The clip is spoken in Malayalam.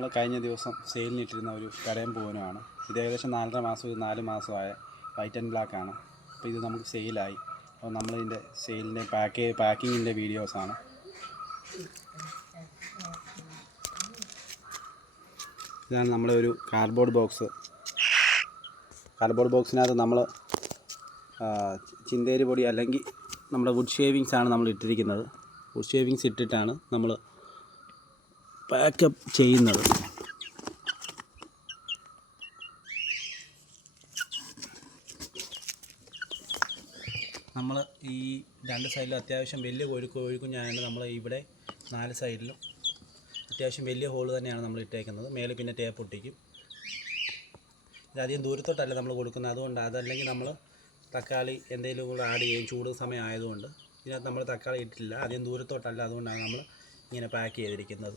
നമ്മൾ കഴിഞ്ഞ ദിവസം സെയിലിനിട്ടിരുന്ന ഒരു കടയം പൂവനുമാണ്. ഇത് ഏകദേശം 4.5 മാസം 4 മാസമായ വൈറ്റ് ആൻഡ് ബ്ലാക്ക് ആണ്. അപ്പോൾ ഇത് നമുക്ക് സെയിലായി. അപ്പോൾ നമ്മളിതിൻ്റെ സെയിലിൻ്റെ പാക്കിങ്ങിൻ്റെ വീഡിയോസാണ്. ഇതാണ് നമ്മളെ ഒരു കാർഡ്ബോർഡ് ബോക്സ്. കാർഡ്ബോർഡ് ബോക്സിനകത്ത് നമ്മൾ ചിന്തേരി പൊടി അല്ലെങ്കിൽ നമ്മുടെ വുഡ് ഷേവിങ്സ് ആണ് നമ്മൾ ഇട്ടിരിക്കുന്നത്. വുഡ് ഷേവിങ്സ് ഇട്ടിട്ടാണ് നമ്മൾ പാക്കപ്പ് ചെയ്യുന്നത്. നമ്മൾ ഈ 2 സൈഡിലും അത്യാവശ്യം വലിയ കോഴിക്കുഞ്ഞായതുകൊണ്ട് നമ്മൾ ഇവിടെ 4 സൈഡിലും അത്യാവശ്യം വലിയ ഹോള് തന്നെയാണ് നമ്മൾ ഇട്ടേക്കുന്നത്. മേലെ പിന്നെ ടേപ്പ് ഒട്ടിക്കും. ഇതധികം ദൂരത്തോട്ടല്ല നമ്മൾ കൊടുക്കുന്നത്. അതുകൊണ്ട് അതല്ലെങ്കിൽ നമ്മൾ തക്കാളി എന്തെങ്കിലും കൂടെ ആഡ് ചെയ്യും. ചൂട് സമയം ആയതുകൊണ്ട് ഇതിനകത്ത് നമ്മൾ തക്കാളി ഇട്ടിട്ടില്ല. അധികം ദൂരത്തോട്ടല്ല, അതുകൊണ്ടാണ് നമ്മൾ ഇങ്ങനെ പാക്ക് ചെയ്തിരിക്കുന്നത്.